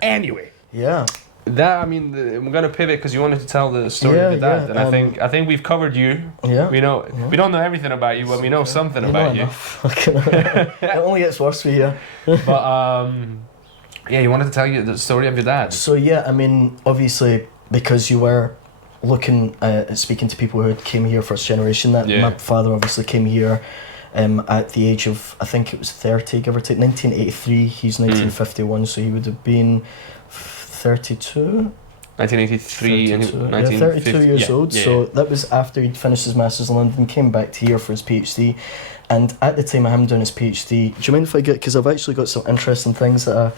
Anyway. Yeah. We're gonna pivot because you wanted to tell the story of your dad, and I think we've covered you. Yeah. We don't know everything about you, but we know something about you. It only gets worse for you. But you wanted to tell you the story of your dad. So yeah, I mean, obviously because you were looking at speaking to people who came here first generation, my father obviously came here at the age of, I think it was 30, give or take, 1983. He's 1951, so he would have been 32. 1983 and 32 years old. Yeah. So that was after he'd finished his masters in London, came back to here for his PhD, and at the time of him doing his PhD, do you mind if I get, because I've actually got some interesting things that I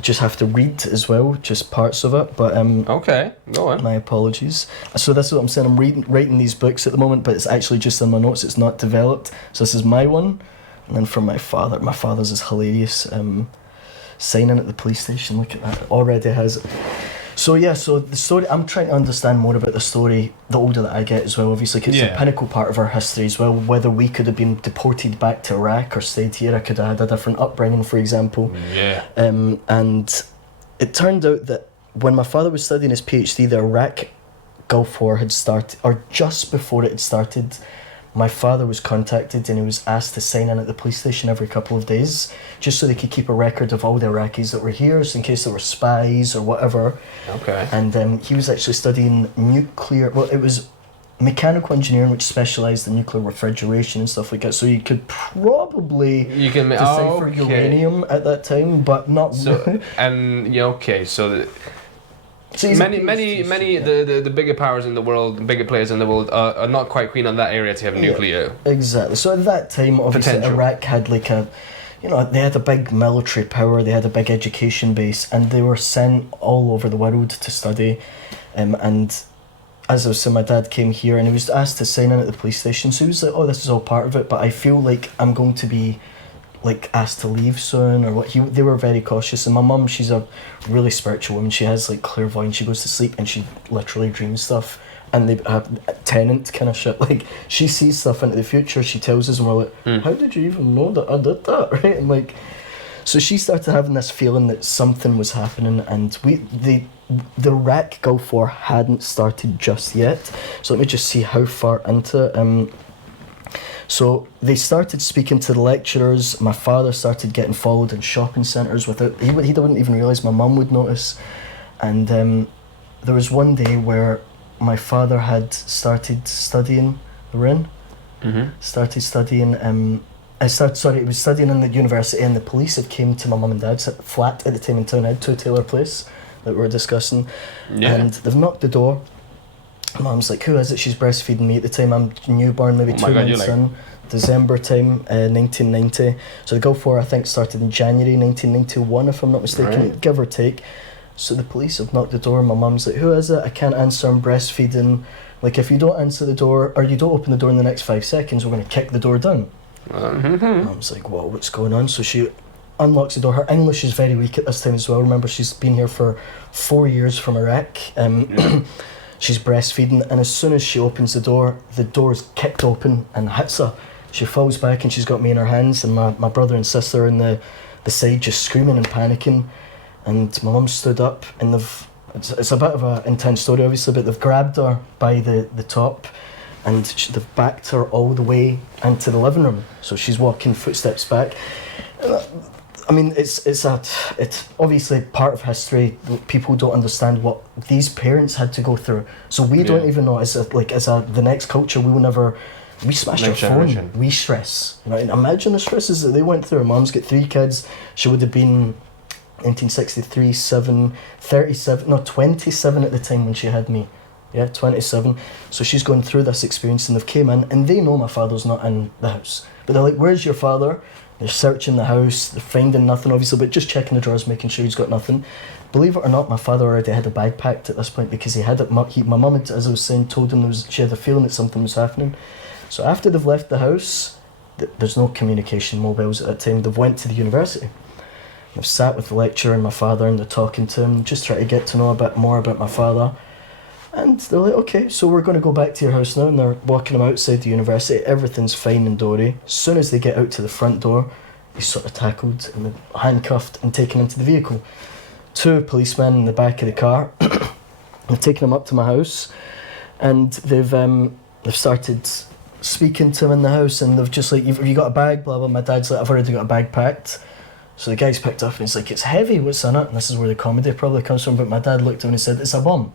just have to read as well, just parts of it, but okay, go on. My apologies. So this is what I'm saying, I'm writing these books at the moment, but it's actually just in my notes, it's not developed. So this is my one, and then from my father's is hilarious. Signing at the police station, look at that, already has it. So yeah, so the story, I'm trying to understand more about the story the older that I get as well, obviously, because it's a pinnacle part of our history as well. Whether we could have been deported back to Iraq or stayed here, I could have had a different upbringing, for example. Yeah. And it turned out that when my father was studying his PhD, the Iraq Gulf War had started, or just before it had started, my father was contacted and he was asked to sign in at the police station every couple of days, just so they could keep a record of all the Iraqis that were here, so in case there were spies or whatever. Okay. And he was actually studying nuclear, well, it was mechanical engineering, which specialised in nuclear refrigeration and stuff like that, so you could probably decipher uranium at that time, but not so. And so many the bigger powers in the world, the bigger players in the world are not quite keen on that area to have nuclear. Exactly. So at that time, obviously, Iraq had like they had a big military power, they had a big education base, and they were sent all over the world to study. And as I was saying, my dad came here and he was asked to sign in at the police station. So he was like, "Oh, this is all part of it, but I feel like I'm going to be like asked to leave soon," or what. They were very cautious. And my mum, she's a really spiritual woman. She has like clairvoyance. She goes to sleep and she literally dreams stuff, and they have Tenant kind of shit. Like, she sees stuff into the future. She tells us, and we're like, "How did you even know that I did that?" Right? And like, so she started having this feeling that something was happening, and the Iraq Gulf War hadn't started just yet. So let me just see how far into it. So they started speaking to the lecturers. My father started getting followed in shopping centres without, he wouldn't even realise, my mum would notice. And there was one day where my father had started studying, he was studying in the university, and the police had came to my mum and dad's flat at the time in Townhead, 2 Taylor Place, that we were discussing. Yeah. And they've knocked the door. Mum's like, "Who is it?" She's breastfeeding me at the time. I'm newborn, maybe 2 months in. December time, 1990. So the Gulf War, I think, started in January 1991, if I'm not mistaken, right, give or take. So the police have knocked the door. My mum's like, "Who is it? I can't answer. I'm breastfeeding. Like, if you don't answer the door, or you don't open the door in the next 5 seconds, we're going to kick the door down." Mum's like, "Whoa, what's going on?" So she unlocks the door. Her English is very weak at this time as well. Remember, she's been here for 4 years from Iraq. She's breastfeeding, and as soon as she opens the door is kicked open and hits her. She falls back and she's got me in her hands, and my brother and sister are in the side just screaming and panicking. And my mum stood up, and it's a bit of an intense story obviously, but they've grabbed her by the top, and they've backed her all the way into the living room. So she's walking footsteps back. I mean, it's obviously part of history. People don't understand what these parents had to go through. So we don't even know, the next culture, we smashed our phone, we stress. You know, and imagine the stresses that they went through. Mum's got 3 kids. She would have been 1963, 27 at the time when she had me. Yeah, 27. So she's going through this experience, and they've came in, and they know my father's not in the house. But they're like, "Where's your father?" They're searching the house, they're finding nothing obviously, but just checking the drawers, making sure he's got nothing. Believe it or not, my father already had a bag packed at this point, because he had it. My mum had, as I was saying, told him she had a feeling that something was happening. So after they've left the house, there's no communication mobiles at that time. They've went to the university. They've sat with the lecturer and my father, and they're talking to him, just trying to get to know a bit more about my father. And they're like, "Okay, so we're going to go back to your house now." And they're walking him outside the university. Everything's fine and dory. As soon as they get out to the front door, he's sort of tackled and handcuffed and taken into the vehicle. 2 policemen in the back of the car. They've taken him up to my house, and they've started speaking to him in the house, and they've just like, have you got a bag? Blah blah. My dad's like, I've already got a bag packed. So the guy's picked up and he's like, it's heavy, what's in it? And this is where the comedy probably comes from, but my dad looked at him and said, it's a bomb.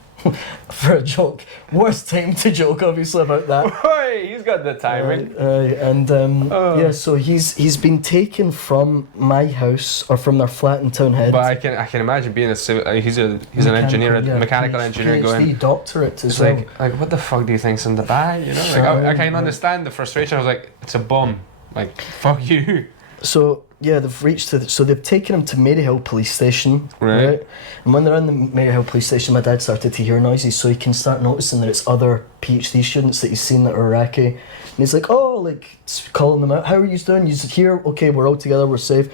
For a joke. Worst time to joke, obviously, about that. Hey, he's got the timing. Yeah, so he's been taken from my house, or from their flat in Townhead. But I can imagine being he's an engineer, mechanical engineer, PhD going. doctorate as It's well. like what the fuck do you think's in the bag? You know, like I can understand the frustration. I was like, it's a bomb. Like, fuck you. So yeah, they've taken him to Maryhill police station, right? And when they're in the Maryhill police station, my dad started to hear noises, so he can start noticing that it's other PhD students that he's seen that are Iraqi, and he's like, oh, like calling them out. How are you doing? You here? Okay, we're all together. We're safe.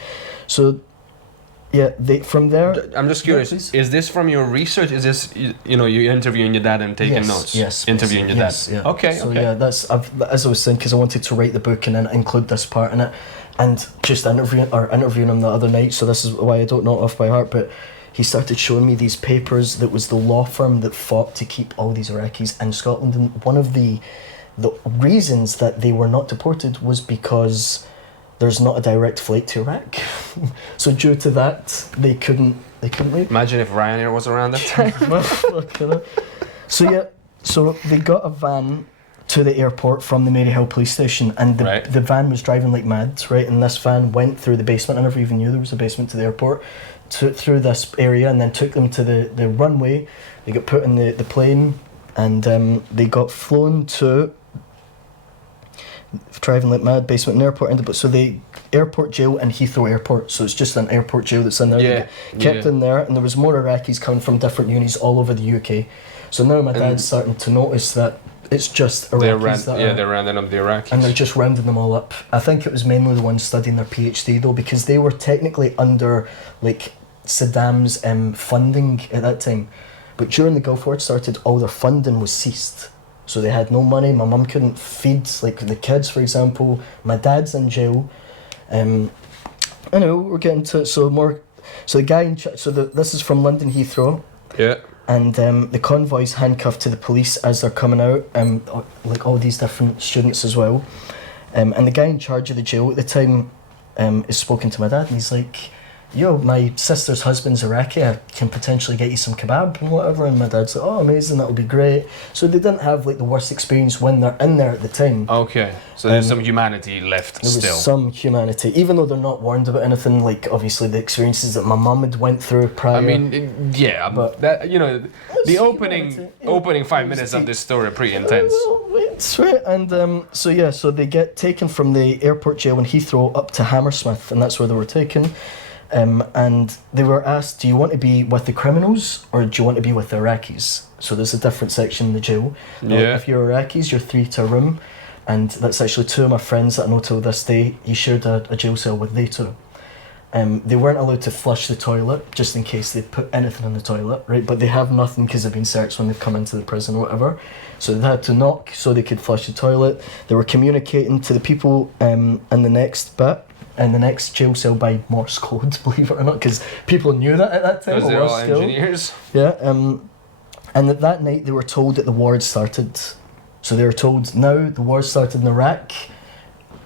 So yeah, from there. I'm just curious. Is this from your research? Is this you interviewing your dad and taking notes? Yes. Interviewing your dad. Yeah. Okay. So yeah, as I was saying, because I wanted to write the book and then include this part in it. And just interviewing him the other night, so this is why I don't know it off by heart, but he started showing me these papers that was the law firm that fought to keep all these Iraqis in Scotland, and one of the reasons that they were not deported was because there's not a direct flight to Iraq. So due to that, they couldn't leave. Imagine if Ryanair was around that time. So they got a van to the airport from the Maryhill police station, and the van was driving like mad, right? And this van went through the basement. I never even knew there was a basement to the airport. Through this area, and then took them to the runway. They got put in the plane, and they got flown to driving like mad, basement and airport. So the airport jail in Heathrow Airport. So it's just an airport jail that's in there. Yeah, kept in there, and there was more Iraqis coming from different unis all over the UK. So now my dad's starting to notice that it's just Iraqis they're rounding up the Iraqis. And they're just rounding them all up. I think it was mainly the ones studying their PhD though, because they were technically under like Saddam's funding at that time. But during the Gulf War started, all their funding was ceased. So they had no money. My mum couldn't feed like the kids, for example. My dad's in jail. I know we're getting to it. So the guy in charge. So this is from London Heathrow. Yeah. And the convoy's handcuffed to the police as they're coming out, like all these different students as well. And the guy in charge of the jail at the time is spoken to my dad, and he's like, yo, my sister's husband's Iraqi, I can potentially get you some kebab and whatever. And my dad's like, oh, amazing, that'll be great. So they didn't have like the worst experience when they're in there at the time. Okay, so there's some humanity left still. There was some humanity, even though they're not warned about anything, like obviously the experiences that my mum had went through prior. I mean, yeah, but that, the opening 5 minutes of this story are pretty intense. That's right. And so they get taken from the airport jail in Heathrow up to Hammersmith, and that's where they were taken. And they were asked, do you want to be with the criminals or do you want to be with the Iraqis? So there's a different section in the jail. Yeah. If you're Iraqis, you're 3 to a room. And that's actually 2 of my friends that I know till this day. He shared a jail cell with they 2. They weren't allowed to flush the toilet just in case they put anything in the toilet, right? But they have nothing because they've been searched when they've come into the prison or whatever. So they had to knock so they could flush the toilet. They were communicating to the people in the next bit. In the next jail cell by Morse code, believe it or not, because people knew that at that time. Because they're all engineers. Yeah, and that night they were told that the war had started. So they were told, now the war started in Iraq,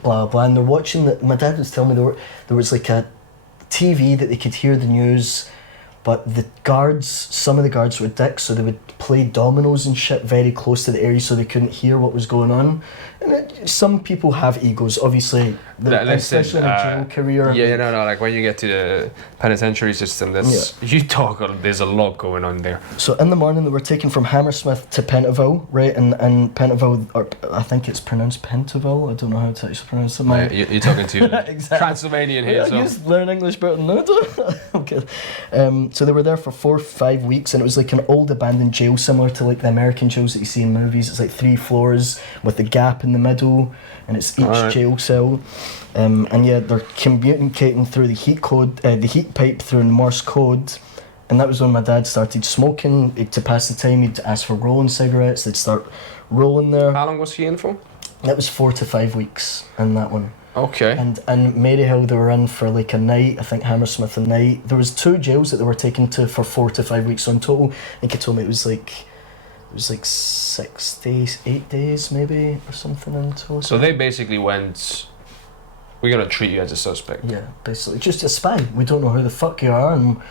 blah, blah, and they're watching, my dad was telling me there was like a TV that they could hear the news, but the guards, some of the guards were dicks, so they would play dominoes and shit very close to the area so they couldn't hear what was going on. And some people have egos, obviously, especially in a jail career. Yeah, like when you get to the penitentiary system, there's a lot going on there. So in the morning they were taken from Hammersmith to Pentonville, right? And Pentonville, or I think it's pronounced Pentonville, I don't know how to actually pronounce it. You're talking to exactly. Transylvanian here, so. I used to learn English better than that. Okay. So they were there for 4 or 5 weeks, and it was like an old abandoned jail, similar to like the American jails that you see in movies. It's like 3 floors with a gap in the middle, and it's each jail cell. And yeah, they're communicating through the heat pipe through Morse code. And that was when my dad started smoking. To pass the time, he'd ask for rolling cigarettes. They'd start rolling there. How long was he in for? That was 4 to 5 weeks in that one. Okay. And Maryhill they were in for like a night, I think Hammersmith a night. There was 2 jails that they were taken to for 4 to 5 weeks. So in total, I think he told me it was like 6 days, 8 days maybe, or something in total. So they basically went, we're going to treat you as a suspect. Yeah, basically. Just a spy. We don't know who the fuck you are, and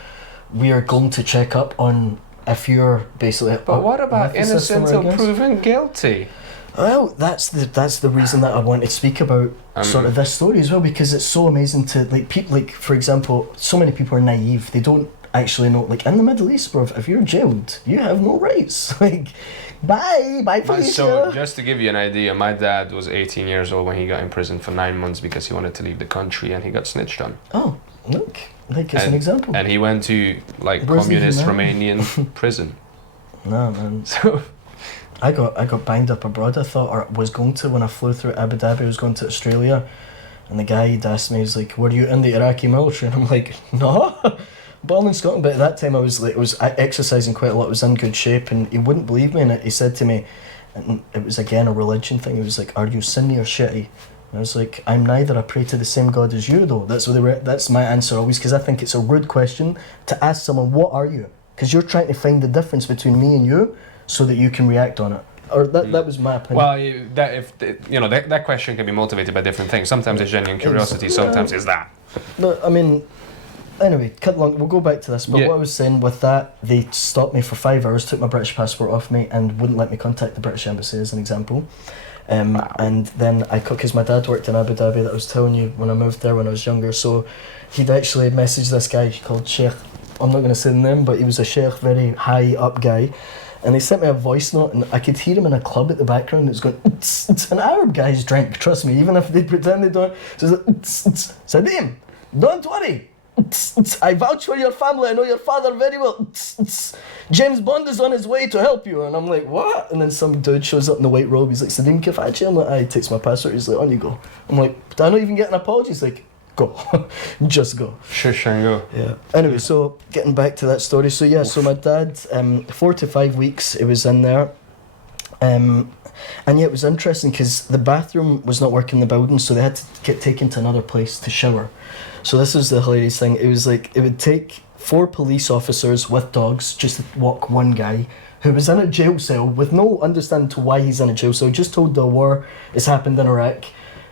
we are going to check up on if you're basically... But what about with the system, innocent I guess? until proven guilty? Well, that's the reason that I want to speak about sort of this story as well, because it's so amazing to, like, people, like, for example, so many people are naive. They don't actually know, like, in the Middle East, bro, if you're jailed, you have no rights. Like, bye Felicia. So, just to give you an idea, my dad was 18 years old when he got imprisoned for 9 months because he wanted to leave the country and he got snitched on. Oh, look, like, it's an example. And he went to, like, Where's communist he now? Romanian prison. Nah, man. So... I got banged up abroad, I thought, or was going to when I flew through Abu Dhabi. I was going to Australia, and the guy had asked me, he's like, "Were you in the Iraqi military?" And I'm like, "No, born in Scotland." But at that time, I was exercising quite a lot. I was in good shape, and he wouldn't believe me. And he said to me, and it was again a religion thing. He was like, "Are you Sunni or Shiite?" And I was like, "I'm neither. I pray to the same God as you, though." That's what that's my answer always, because I think it's a rude question to ask someone, "What are you?" Because you're trying to find the difference between me and you, so that you can react on it. Or that was my opinion. Well, that question can be motivated by different things. Sometimes it's genuine curiosity. Sometimes it's that. But I mean, anyway, cut long. We'll go back to this. But what I was saying with that, they stopped me for 5 hours, took my British passport off me, and wouldn't let me contact the British Embassy, as an example. Wow. And then because my dad worked in Abu Dhabi, that I was telling you when I moved there when I was younger. So he'd actually messaged this guy called Sheikh. I'm not going to say the name, but he was a Sheikh, very high up guy. And he sent me a voice note, and I could hear him in a club at the background. It was going, it's an Arab guy's drink, trust me, even if they pretend they don't. So it's like, Sadim, don't worry. I vouch for your family, I know your father very well. James Bond is on his way to help you. And I'm like, what? And then some dude shows up in the white robe. He's like, Sadim Kafachi? I'm like, he takes my passport. He's like, on you go. I'm like, do I not even get an apology? He's like, go. Just go. Shush and go. Yeah. Anyway, so getting back to that story. So yeah, so my dad, 4 to 5 weeks it was in there. And yeah, it was interesting because the bathroom was not working in the building, so they had to get taken to another place to shower. So this was the hilarious thing. It was like, it would take 4 police officers with dogs just to walk one guy who was in a jail cell with no understanding to why he's in a jail cell, just told the war has happened in Iraq.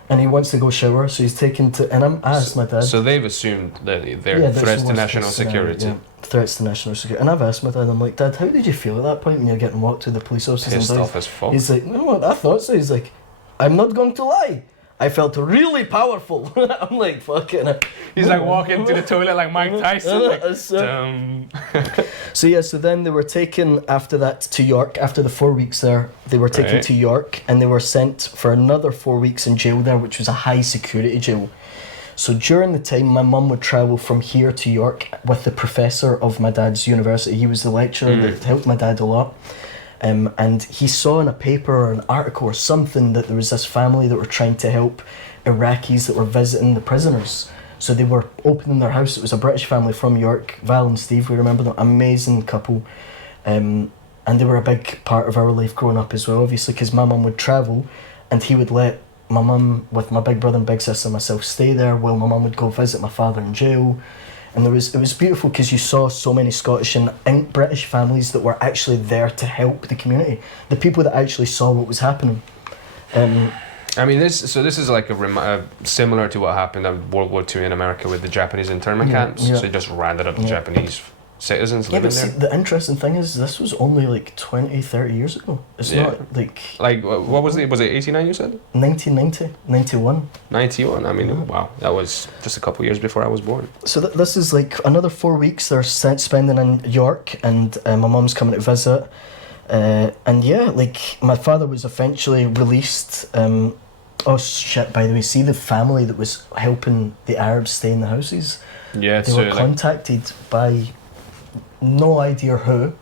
And he wants to go shower, so he's taken to... And I asked my dad... So they've assumed that they're threats to national security. Yeah, threats to national security. And I've asked my dad, I'm like, Dad, how did you feel at that point when you're getting walked to the police officers? Pissed off as fuck. He's like, no, I thought so. He's like, I'm not going to lie. I felt really powerful. I'm like, fucking... He's like walking to the toilet like Mike Tyson. So yeah, so then they were taken after that to York. After the 4 weeks there, they were taken to York, and they were sent for another 4 weeks in jail there, which was a high security jail. So during the time, my mum would travel from here to York with the professor of my dad's university. He was the lecturer that helped my dad a lot. And he saw in a paper or an article or something that there was this family that were trying to help Iraqis that were visiting the prisoners. So they were opening their house. It was a British family from York, Val and Steve, we remember them, amazing couple. And they were a big part of our life growing up as well, obviously, because my mum would travel and he would let my mum with my big brother and big sister and myself stay there while my mum would go visit my father in jail. And it was beautiful because you saw so many Scottish and British families that were actually there to help the community. The people that actually saw what was happening. I mean, this is like similar to what happened in World War II in America with the Japanese internment camps. So they just rounded up the Japanese citizens living there. See, the interesting thing is this was only like 20, 30 years ago. It's not like... Like, what was it? Was it 89 you said? 1990, 91. 91, I mean, wow. That was just a couple years before I was born. So this is like another 4 weeks they're spending in York, and my mum's coming to visit. And yeah, like my father was eventually released. Oh shit, by the way, see the family that was helping the Arabs stay in the houses? Yeah, they were contacted by no idea who,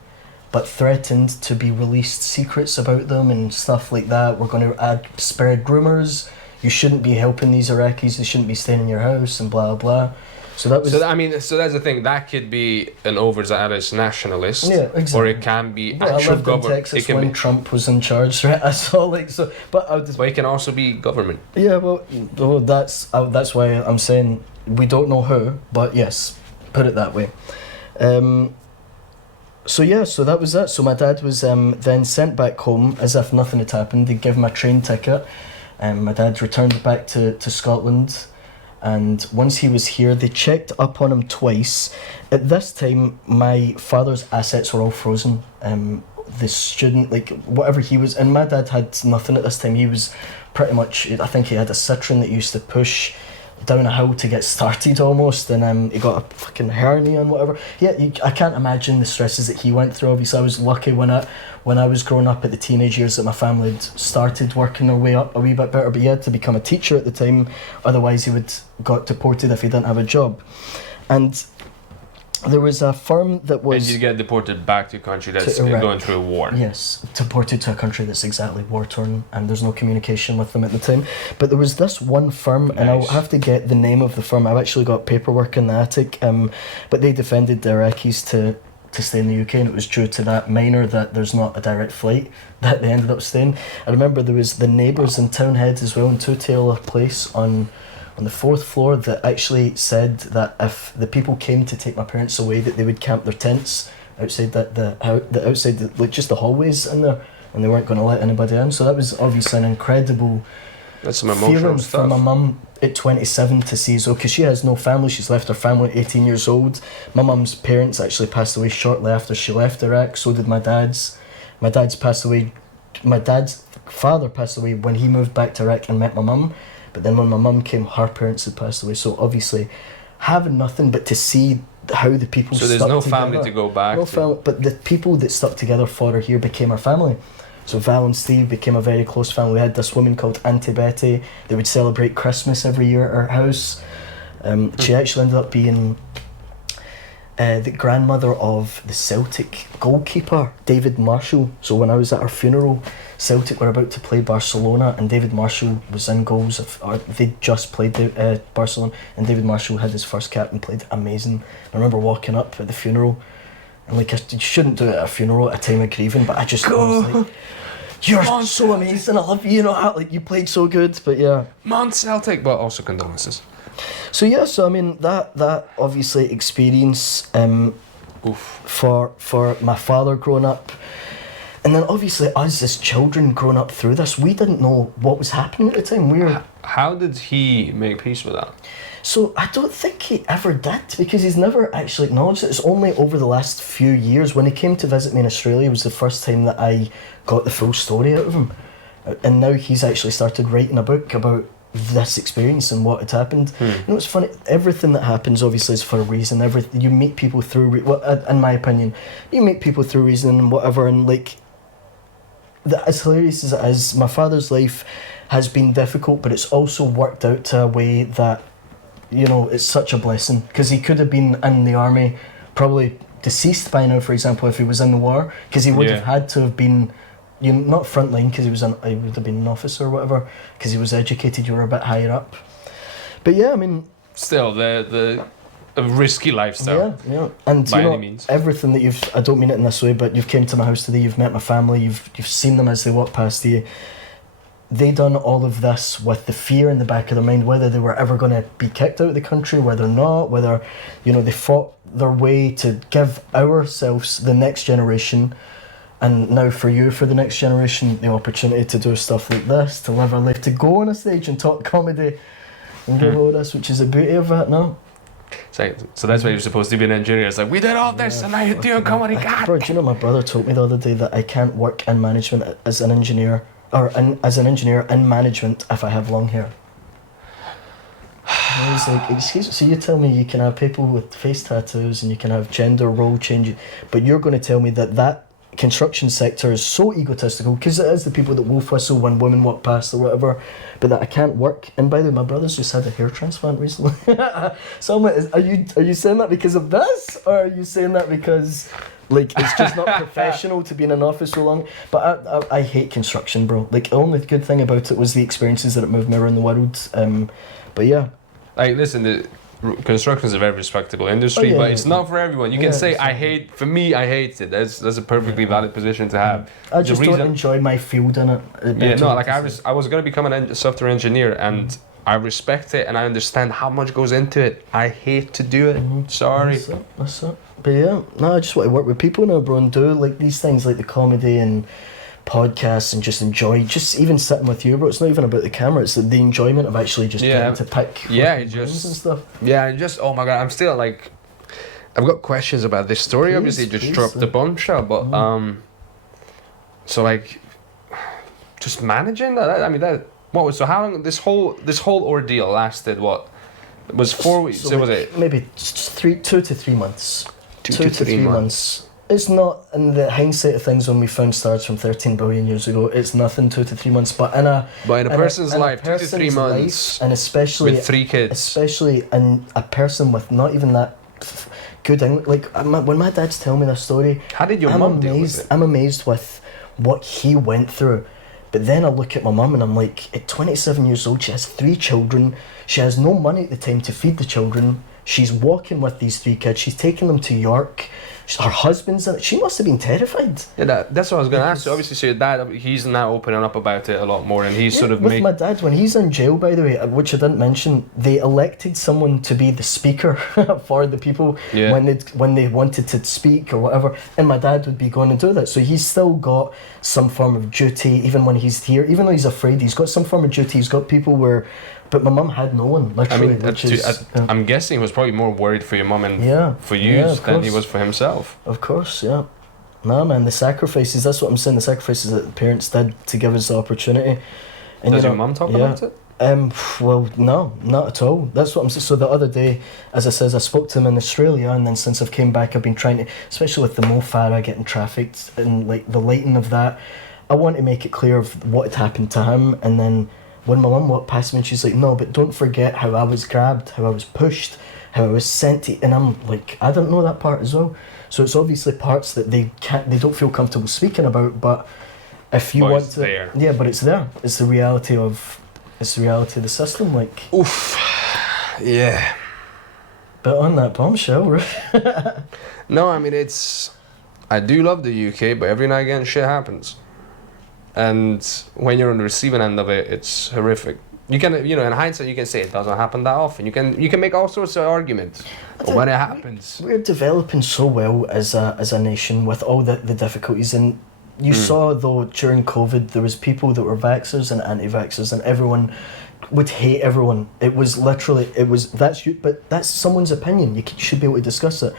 but threatened to be released secrets about them and stuff like that. We're going to spread rumours. You shouldn't be helping these Iraqis. They shouldn't be staying in your house and blah blah. So that was. So that's the thing. That could be an overzealous nationalist, Yeah, exactly. or it can be Well, actual I lived in government. Texas when Trump was in charge, right? I saw like so, but But it can also be government. Yeah, well, that's why I'm saying we don't know who, but yes, put it that way. So that was that. So my dad was then sent back home as if nothing had happened. They gave him a train ticket. My dad returned back to Scotland, and once he was here, they checked up on him twice. At this time, my father's assets were all frozen. The student, like whatever he was, and my dad had nothing at this time. He was pretty much, I think he had a Citroen that he used to push down a hill to get started almost, and he got a fucking hernia and whatever. Yeah, I can't imagine the stresses that he went through. Obviously, I was lucky when I was growing up at the teenage years that my family had started working their way up a wee bit better, but he had to become a teacher at the time, otherwise he would got deported if he didn't have a job. And there was a firm that was... And you get deported back to a country that's going through a war. Yes, deported to a country that's exactly war-torn, and there's no communication with them at the time. But there was this one firm, and I'll have to get the name of the firm. I've actually got paperwork in the attic, but they defended the Iraqis to stay in the UK, and it was due to that minor that there's not a direct flight that they ended up staying. I remember there was the neighbours in Townhead as well, in Two Tailor Place on the 4th floor, that actually said that if the people came to take my parents away, that they would camp their tents outside just the hallways in there, and they weren't going to let anybody in. So that was obviously an incredible feeling for my mum at 27 to see, because she has no family. She's left her family at 18 years old. My mum's parents actually passed away shortly after she left Iraq. So did my dad's. My dad's passed away. My dad's father passed away when he moved back to Iraq and met my mum. But then when my mum came, her parents had passed away. So obviously, having nothing but to see how the people stuck together. So there's no family to go back to. Family, but the people that stuck together for her here became her family. So Val and Steve became a very close family. We had this woman called Auntie Betty. They would celebrate Christmas every year at our house. She actually ended up being the grandmother of the Celtic goalkeeper, David Marshall. So when I was at her funeral, Celtic were about to play Barcelona, and David Marshall was in goals. They just played Barcelona, and David Marshall had his first cap and played amazing. I remember walking up at the funeral, and like, you shouldn't do it at a funeral at a time of grieving, but I was like, you're so amazing, I love you, like you played so good. But yeah, Man Celtic, but also condolences. So yeah, I mean that obviously experience for my father growing up, and then obviously us as children growing up through this, we didn't know what was happening at the time. How did he make peace with that? So I don't think he ever did, because he's never actually acknowledged it. It's only over the last few years, when he came to visit me in Australia, was the first time that I got the full story out of him. And now he's actually started writing a book about this experience and what had happened. You know, it's funny, everything that happens obviously is for a reason. You meet people through, in my opinion, you meet people through reason and whatever, and like, as hilarious as it is, my father's life has been difficult, but it's also worked out to a way that, you know, it's such a blessing, because he could have been in the army, probably deceased by now, for example, if he was in the war, because he would have had to have been, you know, not frontline, because he would have been an officer or whatever, because he was educated, you were a bit higher up. But yeah, I mean, still the a risky lifestyle. Yeah, and by you know, any means. Everything that I don't mean it in this way, but you've came to my house today, you've met my family, you've seen them as they walk past you. They done all of this with the fear in the back of their mind, whether they were ever going to be kicked out of the country, whether not, whether, you know, they fought their way to give ourselves, the next generation, and now for you, for the next generation, the opportunity to do stuff like this, to live our life, to go on a stage and talk comedy and do all this, which is the beauty of it, no? So that's why you're supposed to be an engineer. It's like, we did all this and now you're doing comedy. God. Bro, do you know, my brother told me the other day that I can't work in management as an engineer, as an engineer in management, if I have long hair. I was like, excuse me, so you tell me you can have people with face tattoos and you can have gender role changes, but you're going to tell me that construction sector is so egotistical, because it is the people that wolf whistle when women walk past or whatever, but that I can't work. And by the way, my brother's just had a hair transplant recently. So I'm like, are you saying that because of this, or are you saying that because, like, it's just not professional to be in an office so long? But I hate construction, bro. Like, the only good thing about it was the experiences that it moved me around the world. But yeah. Like, listen, construction is a very respectable industry, but it's not for everyone. You can say I hate it. That's a perfectly valid position to have. I just don't enjoy my field in it. I was gonna become a software engineer, and I respect it and I understand how much goes into it. I hate to do it. Sorry. That's it. But yeah, no, I just want to work with people now, bro, and do like these things like the comedy and podcasts and just enjoy, just even sitting with you, bro. It's not even about the camera, it's the enjoyment of actually just getting to pick brains and stuff. Yeah, and just, oh my God, I'm still like, I've got questions about this story. Obviously, just dropped a bombshell, but so like, just managing that. I mean, how long this whole ordeal lasted? What was 4 weeks? So was it maybe 2 to 3 months? 2 to 3 months. It's not, in the hindsight of things, when we found stars from 13 billion years ago, it's nothing 2 to 3 months. But in a person's life, 2 to 3 months, and especially with 3 kids, especially in a person with not even that good English. Like when my dad's telling me this story, how did your mum deal with it? I'm amazed with what he went through. But then I look at my mum and I'm like, at 27 years old, she has 3 children. She has no money at the time to feed the children. She's walking with these 3 kids. She's taking them to York. Her husband's in it. She must have been terrified. Yeah, that's what I was going to ask. So obviously, so your dad, he's now opening up about it a lot more, and he's sort of with my dad, when he's in jail, by the way, which I didn't mention, they elected someone to be the speaker for the people when they wanted to speak or whatever, and my dad would be going to do that. So he's still got some form of duty, even when he's here, even though he's afraid, he's got some form of duty. He's got people where. But my mum had no one, literally. I'm guessing he was probably more worried for your mum and for you than he was for himself. Of course, yeah. Nah, man, the sacrifices, that's what I'm saying, the sacrifices that the parents did to give us the opportunity. And Does your mum talk about it? Well, no, not at all. That's what I'm saying. So the other day, as I says, I spoke to him in Australia, and then since I've came back, I've been trying to, especially with the Mo Farah getting trafficked and like the lighting of that, I want to make it clear of what had happened to him, and then when my mum walked past me and she's like, no, but don't forget how I was grabbed, how I was pushed, how I was sent to, and I'm like, I didn't know that part as well. So it's obviously parts that they don't feel comfortable speaking about, but if you want to, there. Yeah, but it's there. It's the reality of the system, like. Oof. Yeah. But on that bombshell, right? No, I mean, I do love the UK, but every now and again shit happens. And when you're on the receiving end of it, it's horrific. You can, in hindsight, you can say it doesn't happen that often. You can make all sorts of arguments, but when it happens, we're developing so well as a nation with all the difficulties. And you saw though during COVID, there was people that were vaxxers and anti-vaxxers, and everyone would hate everyone. It was literally that's you, but that's someone's opinion. You should be able to discuss it.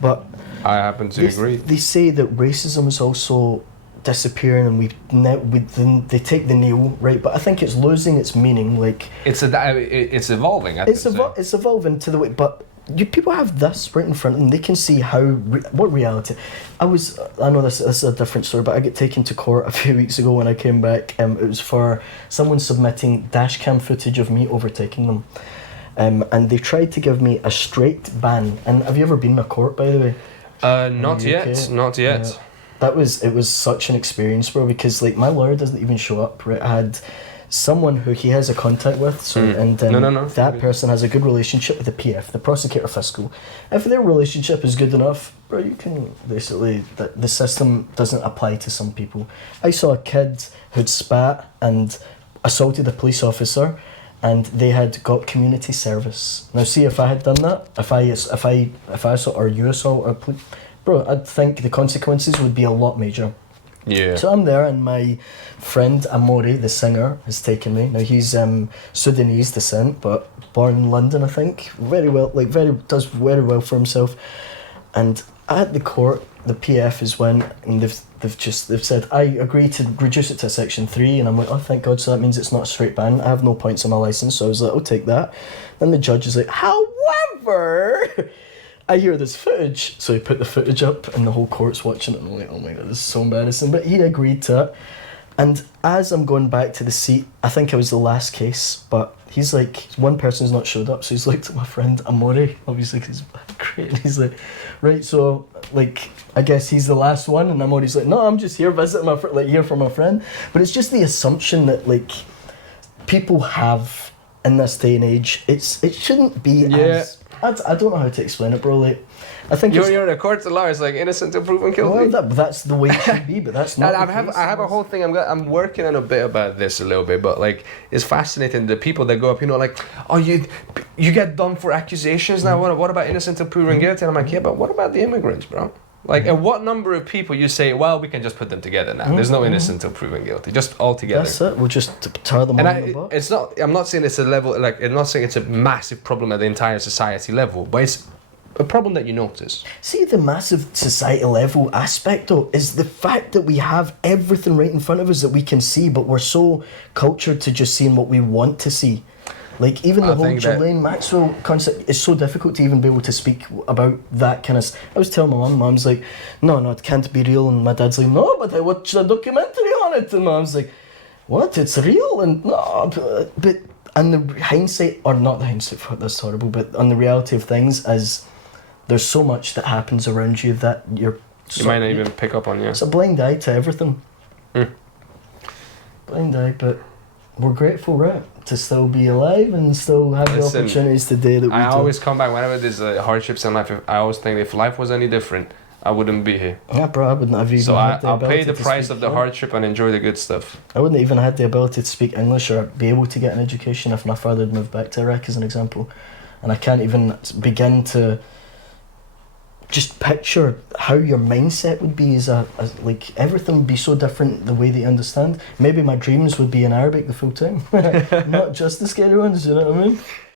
But I happen to agree. They say that racism is also disappearing, and they take the nail, right? But I think it's losing its meaning. Like it's evolving. It's evolving to the way, but people have this right in front of them. They can see what reality. I know this is a different story, but I got taken to court a few weeks ago when I came back. It was for someone submitting dashcam footage of me overtaking them, and they tried to give me a straight ban. And have you ever been to court, by the way? Not yet. It was such an experience, bro, because like my lawyer doesn't even show up, right? I had someone who he has a contact with, that person has a good relationship with the PF, the prosecutor fiscal. If their relationship is good enough, bro, you can basically, the system doesn't apply to some people. I saw a kid who'd spat and assaulted a police officer, and they had got community service. Now see, if I had done that, if I assault or you assault or police, bro, I'd think the consequences would be a lot major. Yeah. So I'm there, and my friend Amori, the singer, has taken me. Now he's Sudanese descent, but born in London, I think. Does very well for himself. And at the court, the PF has went, and they've said, I agree to reduce it to a section 3, and I'm like, oh, thank God, so that means it's not a straight ban. I have no points on my licence, so I was like, I'll take that. Then the judge is like, however, I hear this footage. So he put the footage up, and the whole court's watching it, and I'm like, oh my God, this is so embarrassing. But he agreed to it. And as I'm going back to the seat, I think it was the last case, but he's like, one person's not showed up, so he's looked at my friend Amori, obviously, because he's great, and he's like, right, so, like, I guess he's the last one, and Amori's like, no, I'm just here visiting my friend, here for my friend. But it's just the assumption that, like, people have in this day and age. It shouldn't be as I don't know how to explain it, bro. Like, I think you're in a court of law. It's like innocent until proven guilty. Well, that's the way it should be, but that's not. I have a whole thing. I'm working on a bit about this a little bit, but like it's fascinating. The people that go up, like, oh, you get done for accusations now. What about innocent until proven guilty? And I'm like, yeah, but what about the immigrants, bro? Like, and what number of people you say, well, we can just put them together now. There's no innocent until proven guilty, just all together. That's it. We'll just tear them all in the butt. It's not. I'm not saying it's a level. Like, I'm not saying it's a massive problem at the entire society level, but it's a problem that you notice. See, the massive society level aspect, though, is the fact that we have everything right in front of us that we can see, but we're so cultured to just seeing what we want to see. Like, even the whole Ghislaine Maxwell concept is so difficult to even be able to speak about that kind of... I was telling my mum's like, no, it can't be real. And my dad's like, no, but I watched a documentary on it. And mum's like, what? It's real? And no, but... And the hindsight, or not the hindsight, that's horrible, but on the reality of things is there's so much that happens around you that you might not even pick up on, yeah. It's a blind eye to everything. Blind eye, but we're grateful, right? To still be alive and still have the opportunities today that we do. I always come back whenever there's hardships in life. I always think if life was any different, I wouldn't be here. Yeah, bro, I wouldn't have even had the ability to speak. So I'll pay the price of the hardship and enjoy the good stuff. I wouldn't even had the ability to speak English or be able to get an education if my father had moved back to Iraq, as an example. And I can't even begin to just picture how your mindset would be as like everything would be so different the way that you understand. Maybe my dreams would be in Arabic the full time, not just the scary ones, you know what I mean?